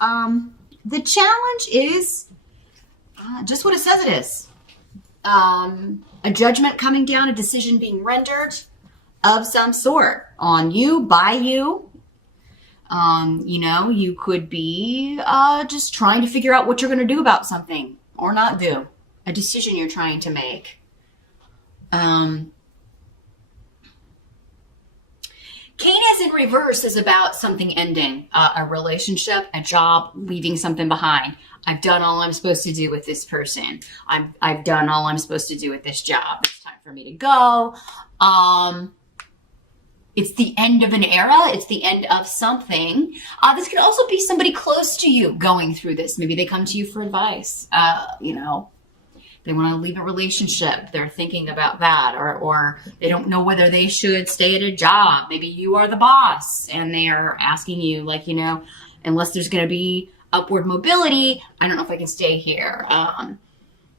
The challenge is just what it says it is. A judgment coming down, a decision being rendered of some sort on you, by you. You could be just trying to figure out what you're going to do about something or not do. A decision you're trying to make. Canis in reverse is about something ending, a relationship, a job, leaving something behind. I've done all I'm supposed to do with this person. I've done all I'm supposed to do with this job. It's time for me to go. It's the end of an era. It's the end of something. This could also be somebody close to you going through this. Maybe they come to you for advice. They want to leave a relationship. They're thinking about that, or they don't know whether they should stay at a job. Maybe you are the boss and they are asking you, unless there's going to be upward mobility, I don't know if I can stay here.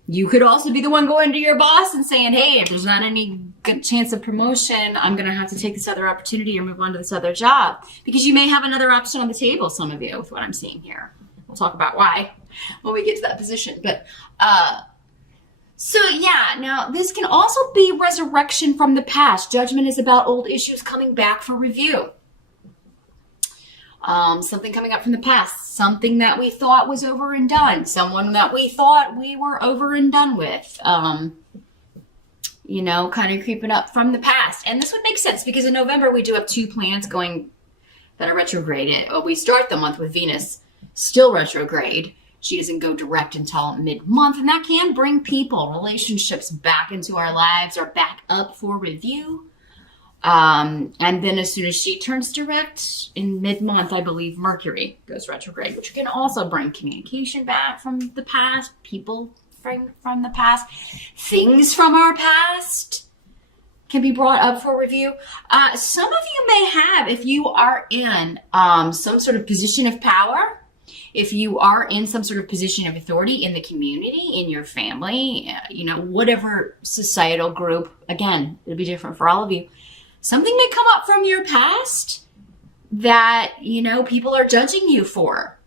You could also be the one going to your boss and saying, hey, if there's not any good chance of promotion, I'm going to have to take this other opportunity or move on to this other job. Because you may have another option on the table, some of you, with what I'm seeing here. We'll talk about why when we get to that position. But, now this can also be resurrection from the past. Judgment is about old issues coming back for review. Something coming up from the past, something that we thought was over and done, someone that we thought we were over and done with, kind of creeping up from the past. And this would make sense because in November we do have 2 planets going that are retrograde. We start the month with Venus still retrograde. She doesn't go direct until mid-month, and that can bring people, relationships back into our lives or back up for review. And then as soon as she turns direct in mid-month, I believe Mercury goes retrograde, which can also bring communication back from the past, people from the past, things from our past can be brought up for review. Some of you may have, if you are in some sort of position of power, if you are in some sort of position of authority in the community, in your family, whatever societal group, again, it'll be different for all of you. Something may come up from your past that, people are judging you for.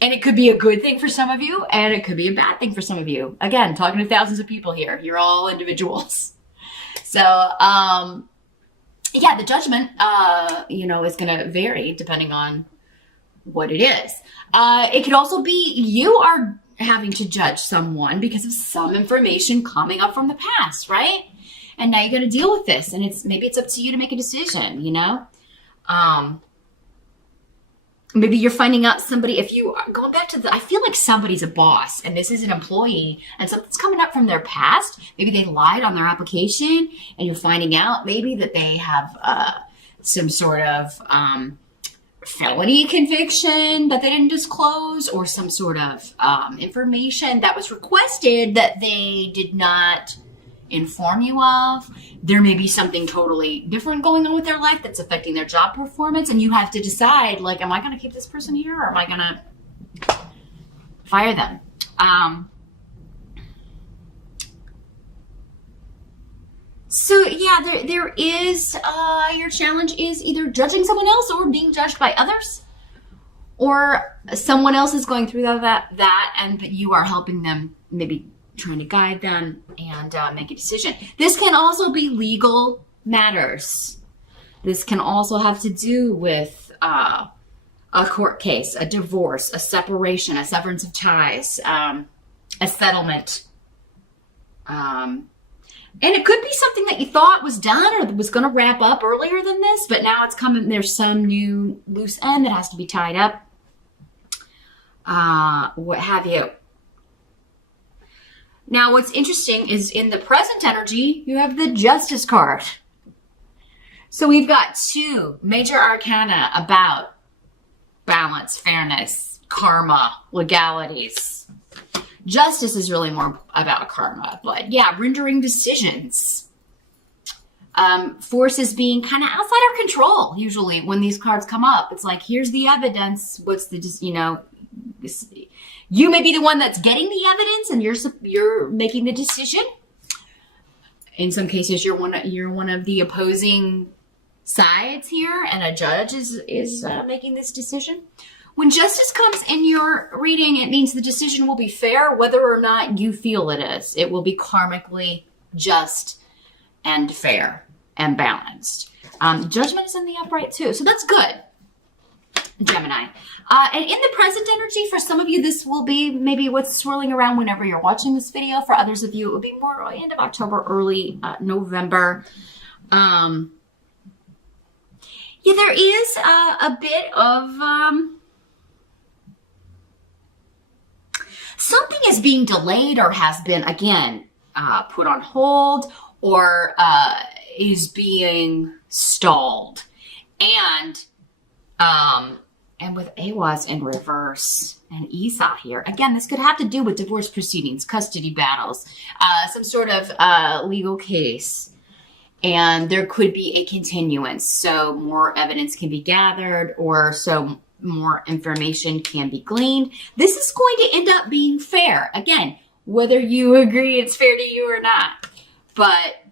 And it could be a good thing for some of you, and it could be a bad thing for some of you. Again, talking to thousands of people here. You're all individuals. So, the judgment, is going to vary depending on what it is. It could also be you are having to judge someone because of some information coming up from the past, right? And now you're going to deal with this, and maybe it's up to you to make a decision, Maybe you're finding out somebody, if you are going back to I feel like somebody's a boss and this is an employee and something's coming up from their past. Maybe they lied on their application and you're finding out maybe that they have some sort of felony conviction that they didn't disclose, or some sort of information that was requested that they did not inform you of. There may be something totally different going on with their life that's affecting their job performance, and you have to decide, am I going to keep this person here or am I going to fire them? There is, your challenge is either judging someone else or being judged by others, or someone else is going through that and that you are helping them, maybe trying to guide them and make a decision. This can also be legal matters. This can also have to do with a court case, a divorce, a separation, a severance of ties, a settlement. And it could be something that you thought was done or was going to wrap up earlier than this, but now it's coming, there's some new loose end that has to be tied up. What have you. Now, what's interesting is in the present energy, you have the Justice card. So we've got 2 major arcana about balance, fairness, karma, legalities. Justice is really more about karma, but rendering decisions. Forces being kind of outside our control, usually, when these cards come up. It's like, here's the evidence. What's the, you may be the one that's getting the evidence and you're making the decision. In some cases, you're one of the opposing sides here, and a judge is making this decision. When justice comes in your reading, it means the decision will be fair, whether or not you feel it is. It will be karmically just and fair and balanced. Judgment is in the upright too, so that's good, Gemini. And in the present energy, for some of you, this will be maybe what's swirling around whenever you're watching this video. For others of you, it will be more end of October, early November. Yeah, there is a bit of something is being delayed or has been, again, put on hold or is being stalled. And with Awaz in reverse and Esau here, again, this could have to do with divorce proceedings, custody battles, some sort of legal case. And there could be a continuance, so more evidence can be gathered or so more information can be gleaned. This is going to end up being fair. Again, whether you agree it's fair to you or not. But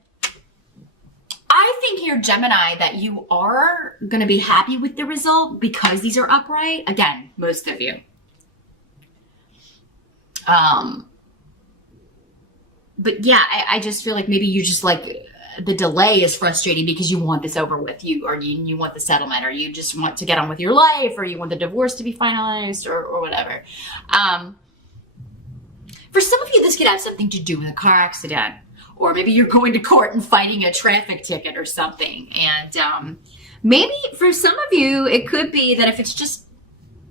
I think here, Gemini, that you are going to be happy with the result because these are upright. Again, most of you. But yeah, I just feel like maybe you just like the delay is frustrating because you want this over with, you want the settlement, or you just want to get on with your life, or you want the divorce to be finalized, or whatever. For some of you, this could have something to do with a car accident, or maybe you're going to court and fighting a traffic ticket or something. And maybe for some of you, it could be that if it's just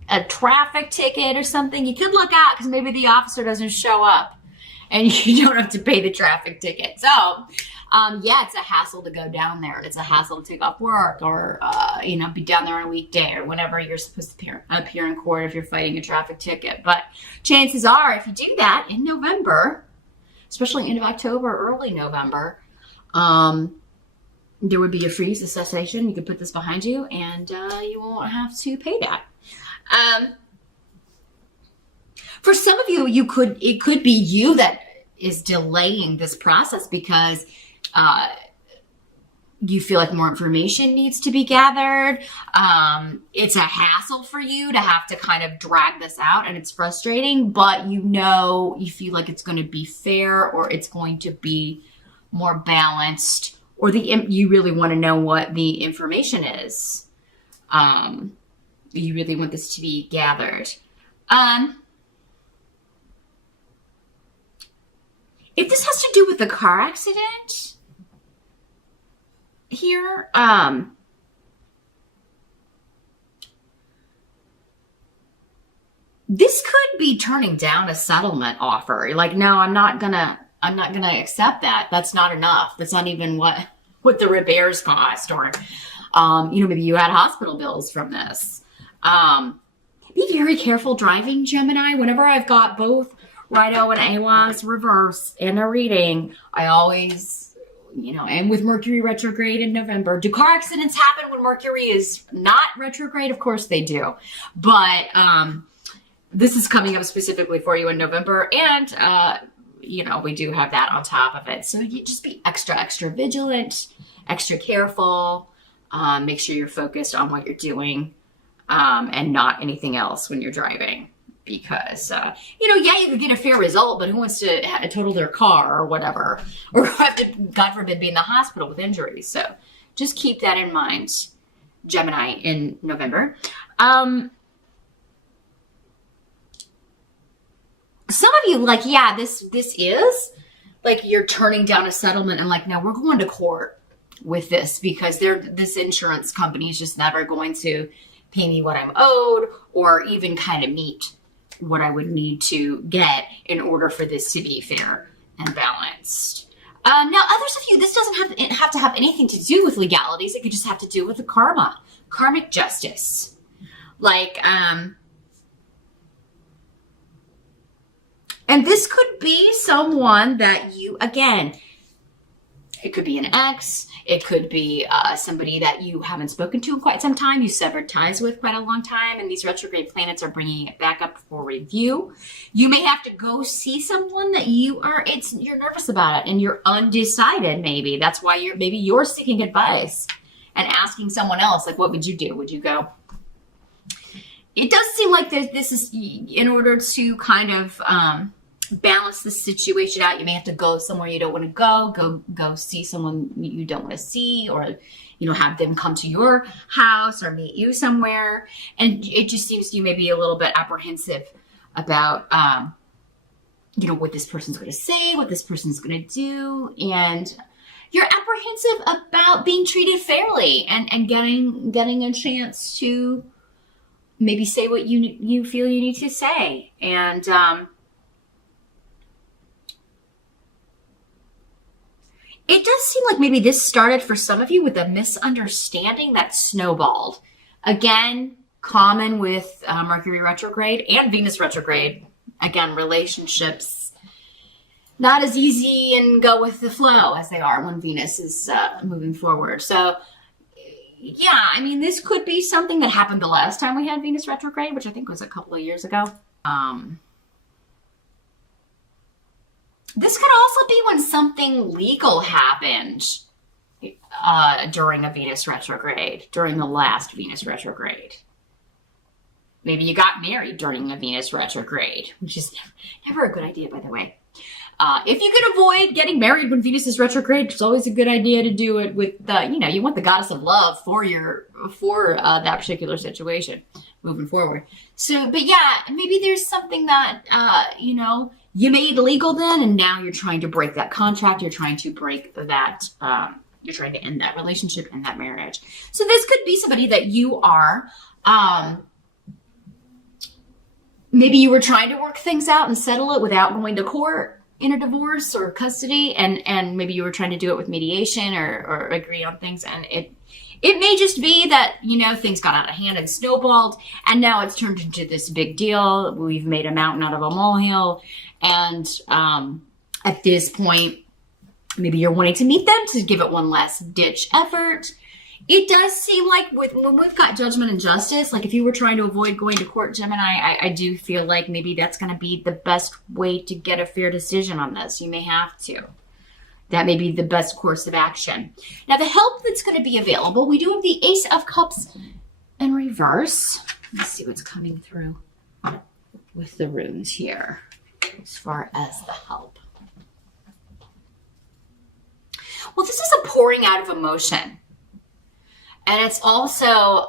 a traffic ticket or something, you could look out because maybe the officer doesn't show up and you don't have to pay the traffic ticket. So yeah, it's a hassle to go down there. It's a hassle to take off work or, be down there on a weekday or whenever you're supposed to appear in court if you're fighting a traffic ticket. But chances are, if you do that in November, especially end of October, early November, there would be a freeze, a cessation. You could put this behind you and you won't have to pay that. For some of you, it could be you that is delaying this process because you feel like more information needs to be gathered. It's a hassle for you to have to kind of drag this out, and it's frustrating, but you feel like it's going to be fair, or it's going to be more balanced, or you really want to know what the information is. You really want this to be gathered. If this has to do with the car accident here, this could be turning down a settlement offer. You're like, no, I'm not gonna accept that. That's not enough. That's not even what the repairs cost, or maybe you had hospital bills from this. Be very careful driving, Gemini. Whenever I've got both Rido and Awaz reverse in a reading, I always, and with Mercury retrograde in November. Do car accidents happen when Mercury is not retrograde? Of course they do. But this is coming up specifically for you in November. And, we do have that on top of it. So you just be extra, extra vigilant, extra careful. Make sure you're focused on what you're doing and not anything else when you're driving. Because, you could get a fair result, but who wants to total their car or whatever, or have to, God forbid, be in the hospital with injuries. So just keep that in mind, Gemini, in November. Some of you, this is, you're turning down a settlement and no, we're going to court with this because this insurance company is just never going to pay me what I'm owed or even kind of meet what I would need to get in order for this to be fair and balanced. Now, others of you, this doesn't have to have anything to do with legalities. It could just have to do with the karmic justice. And this could be someone that you, again, it could be an ex. It could be somebody that you haven't spoken to in quite some time. You severed ties with quite a long time. And these retrograde planets are bringing it back up for review. You may have to go see someone that you're nervous about it and you're undecided maybe. That's why you're seeking advice and asking someone else, what would you do? Would you go it does seem like this is in order to kind of balance the situation out. You may have to go somewhere you don't want to go see someone you don't want to see, or have them come to your house or meet you somewhere. And it just seems you may be a little bit apprehensive about what this person's going to say, what this person's going to do, and you're apprehensive about being treated fairly and getting a chance to maybe say what you feel you need to say. And it does seem like maybe this started for some of you with a misunderstanding that snowballed. Again, common with Mercury retrograde and Venus retrograde. Again, relationships not as easy and go with the flow as they are when Venus is moving forward. So yeah, I mean, this could be something that happened the last time we had Venus retrograde, which I think was a couple of years ago. This could also be when something legal happened during a Venus retrograde, during the last Venus retrograde. Maybe you got married during a Venus retrograde, which is never a good idea, by the way. If you can avoid getting married when Venus is retrograde, it's always a good idea to do it with you want the goddess of love for that particular situation moving forward. So, but yeah, maybe there's something that, you made illegal then, and now you're trying to break that contract. You're trying to break that, you're trying to end that relationship and that marriage. So this could be somebody that you are, maybe you were trying to work things out and settle it without going to court in a divorce or custody, and maybe you were trying to do it with mediation or agree on things, and it may just be that, things got out of hand and snowballed, and now it's turned into this big deal. We've made a mountain out of a molehill, and at this point, maybe you're wanting to meet them to give it one last ditch effort. It does seem like when we've got judgment and justice, like if you were trying to avoid going to court, Gemini, I do feel like maybe that's going to be the best way to get a fair decision on this. You may have to. That may be the best course of action. Now, the help that's going to be available, we do have the Ace of Cups in reverse. Let's see what's coming through with the runes here as far as the help. Well, this is a pouring out of emotion. And it's also,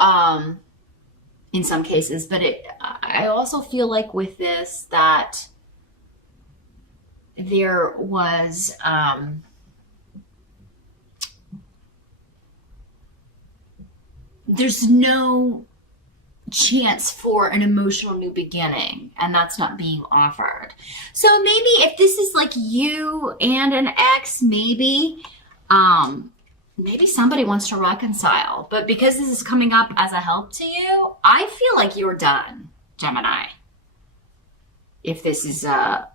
in some cases, but I also feel like with this that there was, there's no chance for an emotional new beginning, and that's not being offered. So maybe if this is like you and an ex, maybe somebody wants to reconcile, but because this is coming up as a help to you, I feel like you're done, Gemini. If this is a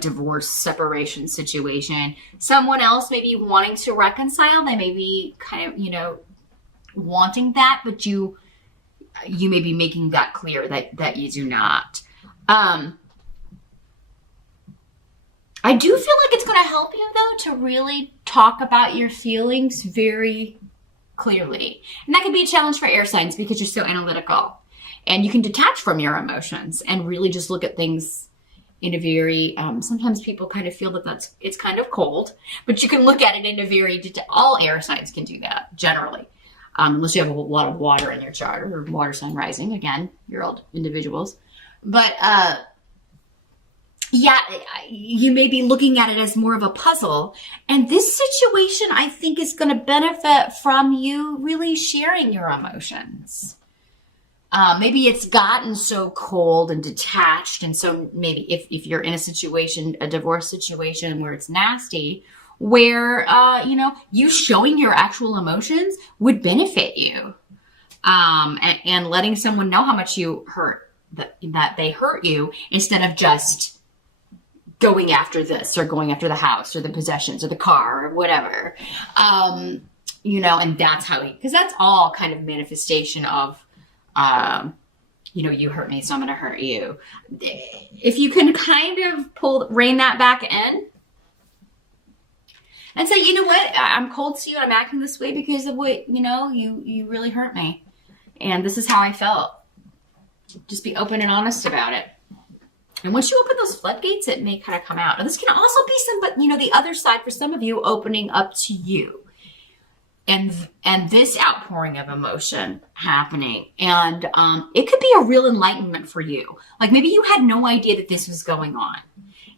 divorce, separation situation, someone else may be wanting to reconcile. They may be kind of, wanting that, but you may be making that clear that you do not. I do feel like it's going to help you, though, to really talk about your feelings very clearly. And that can be a challenge for air signs because you're so analytical. And you can detach from your emotions and really just look at things in a very, sometimes people kind of feel that it's kind of cold, but you can look at it in a very, all air signs can do that, generally. Unless you have a lot of water in your chart or water sign rising, again, you're all individuals. But, yeah, you may be looking at it as more of a puzzle. And this situation, I think, is going to benefit from you really sharing your emotions. Maybe it's gotten so cold and detached. And so maybe if you're in a situation, a divorce situation where it's nasty, where, you showing your actual emotions would benefit you. And letting someone know how much you hurt, that they hurt you, instead of just going after this or going after the house or the possessions or the car or whatever. And that's how because that's all kind of manifestation of, you hurt me, so I'm going to hurt you. If you can kind of rein that back in and say, you know what, I'm cold to you, I'm acting this way because of what, you really hurt me. And this is how I felt. Just be open and honest about it. And once you open those floodgates, it may kind of come out. And this can also be the other side for some of you opening up to you. And this outpouring of emotion happening. And it could be a real enlightenment for you. Like maybe you had no idea that this was going on.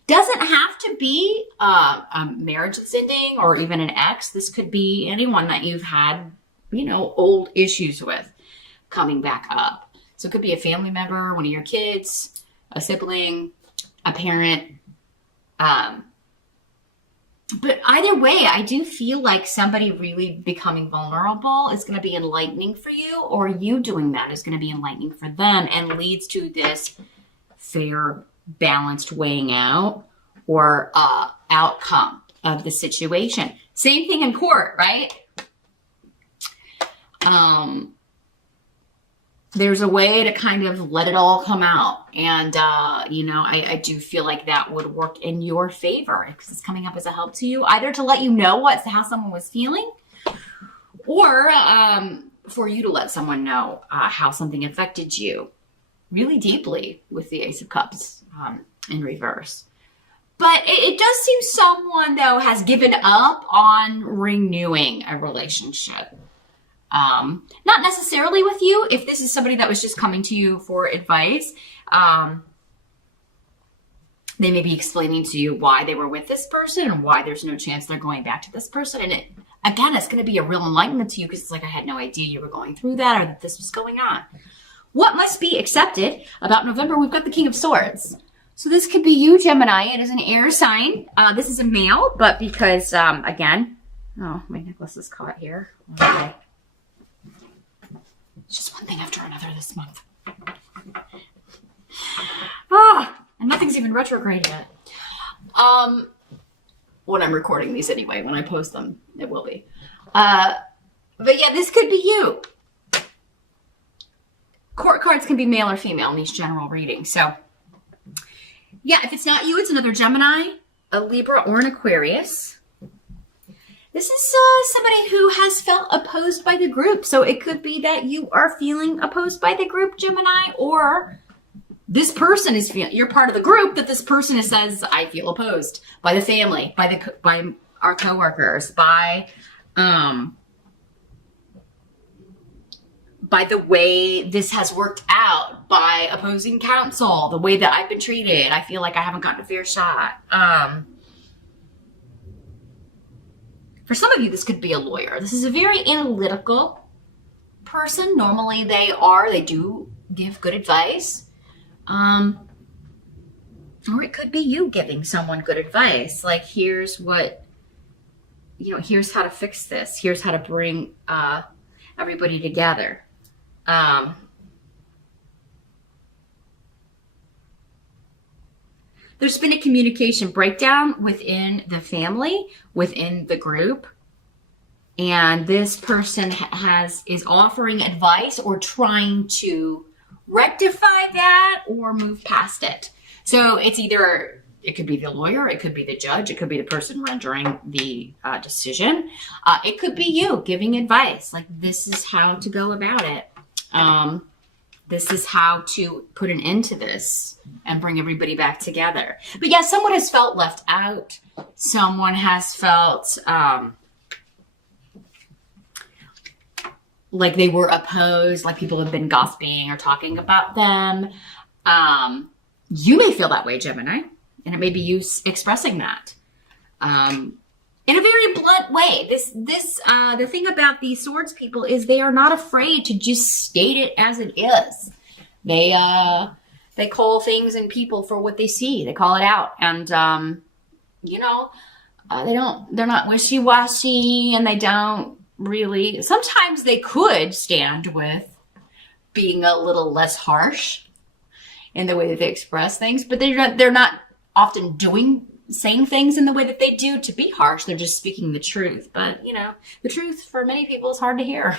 Doesn't have to be a marriage that's ending or even an ex. This could be anyone that you've had, old issues with coming back up. So it could be a family member, one of your kids, a sibling, a parent. But either way, I do feel like somebody really becoming vulnerable is going to be enlightening for you, or you doing that is going to be enlightening for them and leads to this fair, balanced weighing out or outcome of the situation. Same thing in court, right? There's a way to kind of let it all come out. And, I do feel like that would work in your favor because it's coming up as a help to you, either to let you know how someone was feeling or for you to let someone know how something affected you really deeply with the Ace of Cups in reverse. But it does seem someone, though, has given up on renewing a relationship. Not necessarily with you. If this is somebody that was just coming to you for advice, they may be explaining to you why they were with this person and why there's no chance they're going back to this person. And it's going to be a real enlightenment to you because it's like, I had no idea you were going through that or that this was going on. What must be accepted about November? We've got the King of Swords. So this could be you, Gemini. It is an air sign. This is a male, but because, my necklace is caught here. Okay. It's just one thing after another this month. And nothing's even retrograde yet. When I'm recording these anyway, when I post them, it will be. But yeah, this could be you. Court cards can be male or female in these general readings. So yeah, if it's not you, it's another Gemini, a Libra, or an Aquarius. This is somebody who has felt opposed by the group. So it could be that you are feeling opposed by the group, Gemini, or this person is feeling, you're part of the group, that this person says, I feel opposed by the family, by our coworkers, by the way this has worked out, by opposing counsel, the way that I've been treated. I feel like I haven't gotten a fair shot. For some of you, this could be a lawyer. This is a very analytical person. Normally they do give good advice. Or it could be you giving someone good advice. Like, here's how to fix this. Here's how to bring everybody together. There's been a communication breakdown within the family, within the group. And this person is offering advice or trying to rectify that or move past it. So it could be the lawyer, it could be the judge, it could be the person rendering the decision. It could be you giving advice, like this is how to go about it. This is how to put an end to this and bring everybody back together. But yeah, someone has felt left out. Someone has felt like they were opposed, like people have been gossiping or talking about them. You may feel that way, Gemini, and it may be you expressing that in a very blunt way. The thing about these swords people is they are not afraid to just state it as it is. They call things and people for what they see. They call it out, and they're not wishy-washy, and they don't really. Sometimes they could stand with being a little less harsh in the way that they express things, but they're not often saying things in the way that they do to be harsh. They're just speaking the truth. But, the truth for many people is hard to hear.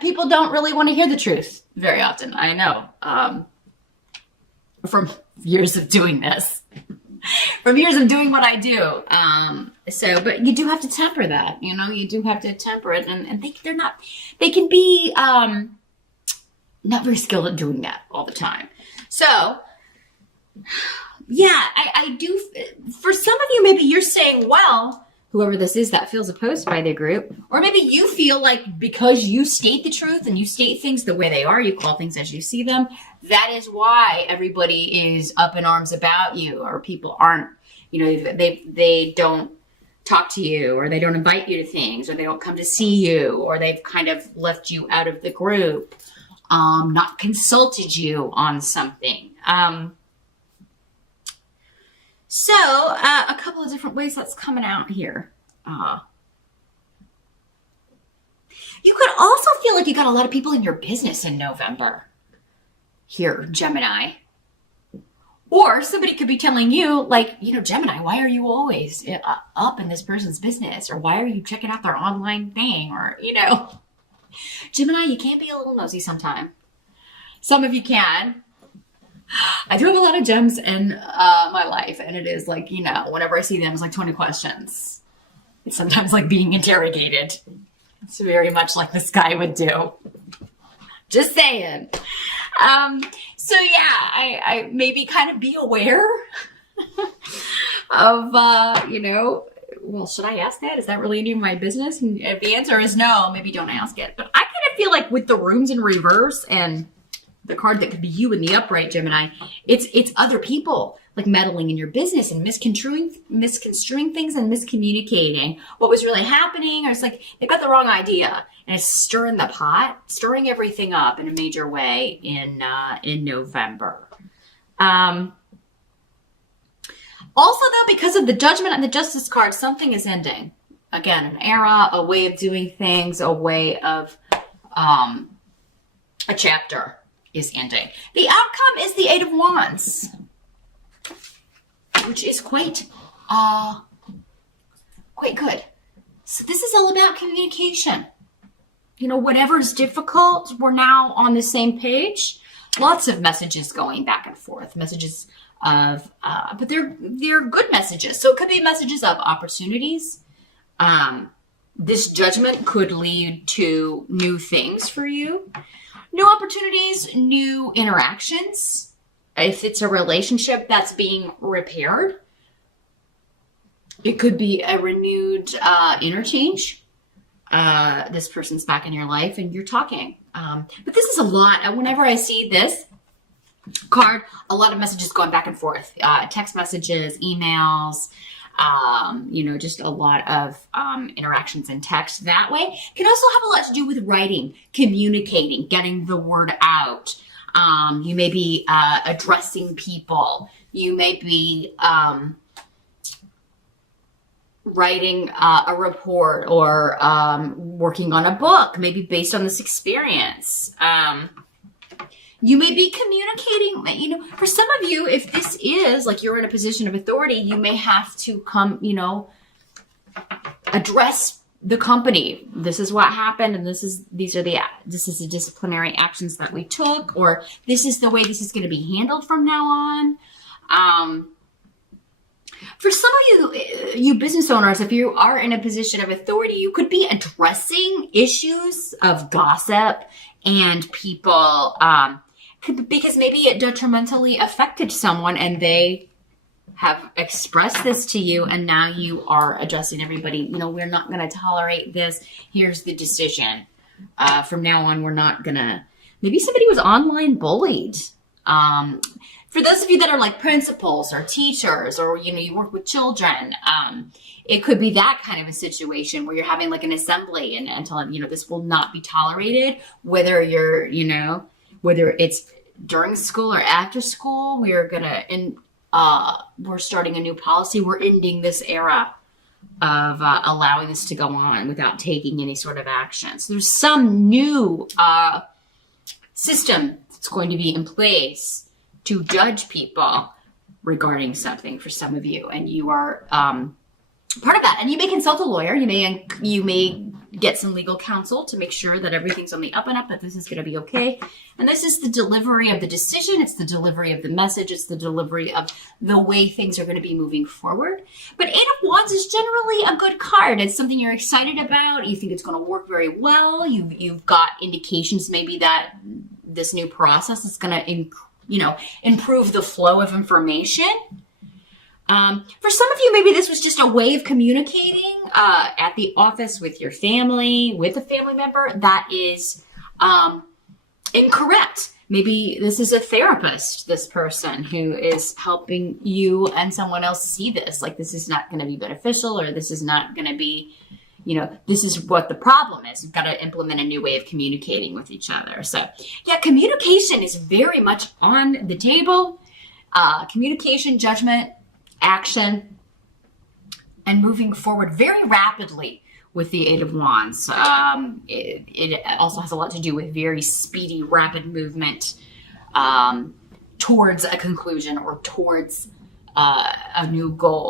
People don't really want to hear the truth very often. I know. From years of doing this. from years of doing what I do. But you do have to temper that, you do have to temper it. And they can be not very skilled at doing that all the time. So, yeah, I do. For some of you, maybe you're saying, well, whoever this is that feels opposed by the group, or maybe you feel like because you state the truth and you state things the way they are, you call things as you see them, that is why everybody is up in arms about you, or people aren't, they don't talk to you, or they don't invite you to things, or they don't come to see you, or they've kind of left you out of the group, not consulted you on something. So a couple of different ways that's coming out here. You could also feel like you got a lot of people in your business in November. Here, Gemini. Or somebody could be telling you, like, Gemini, why are you always up in this person's business? Or why are you checking out their online thing? Or, Gemini, you can't be a little nosy sometime. Some of you can. I do have a lot of gems in my life, and it is like, whenever I see them, it's like 20 questions. It's sometimes like being interrogated. It's very much like this guy would do. Just saying. So yeah, I maybe kind of be aware of, well, should I ask that? Is that really any of my business? And if the answer is no, maybe don't ask it. But I kind of feel like with the runes in reverse and the card that could be you in the upright, Gemini, it's other people like meddling in your business and misconstruing things and miscommunicating what was really happening. Or it's like they've got the wrong idea and it's stirring the pot, stirring everything up in a major way in November. Also, though, because of the Judgment and the Justice card, something is ending. Again, an era, a way of doing things, a way of a chapter is ending. The outcome is the Eight of Wands, which is quite good. So this is all about communication. Whatever's difficult, we're now on the same page. Lots of messages going back and forth, messages of, but they're good messages. So it could be messages of opportunities. This judgment could lead to new things for you. New opportunities, new interactions. If it's a relationship that's being repaired, it could be a renewed interchange. This person's back in your life and you're talking. But this is a lot. Whenever I see this card, a lot of messages going back and forth. Text messages, emails, just a lot of interactions in text that way. Can also have a lot to do with writing, communicating, getting the word out. You may be addressing people. You may be writing a report or working on a book, maybe based on this experience. You may be communicating, for some of you, if this is like you're in a position of authority, you may have to come, address the company. This is what happened, and this is the disciplinary actions that we took, or this is the way this is going to be handled from now on. For some of you business owners, if you are in a position of authority, you could be addressing issues of gossip and people, because maybe it detrimentally affected someone and they have expressed this to you, and now you are addressing everybody. We're not going to tolerate this. Here's the decision. From now on, we're not going to. Maybe somebody was online bullied. For those of you that are like principals or teachers, or, you work with children, it could be that kind of a situation where you're having like an assembly and telling, this will not be tolerated, whether you're, whether it's during school or after school. We're starting a new policy. We're ending this era of allowing this to go on without taking any sort of action. So there's some new system that's going to be in place to judge people regarding something for some of you, and you are part of that. And you may consult a lawyer. You may get some legal counsel to make sure that everything's on the up and up, that this is going to be okay. And this is the delivery of the decision. It's the delivery of the message. It's the delivery of the way things are going to be moving forward. But Eight of Wands is generally a good card. It's something you're excited about. You think it's going to work very well. You've got indications maybe that this new process is going to, improve the flow of information. For some of you, maybe this was just a way of communicating at the office with your family, with a family member that is incorrect. Maybe this is a therapist, this person who is helping you and someone else see this. Like, this is not going to be beneficial, or this is not going to be, this is what the problem is. You've got to implement a new way of communicating with each other. So, yeah, communication is very much on the table. Communication, judgment, action, and moving forward very rapidly with the Eight of Wands. It also has a lot to do with very speedy, rapid movement towards a conclusion or towards a new goal.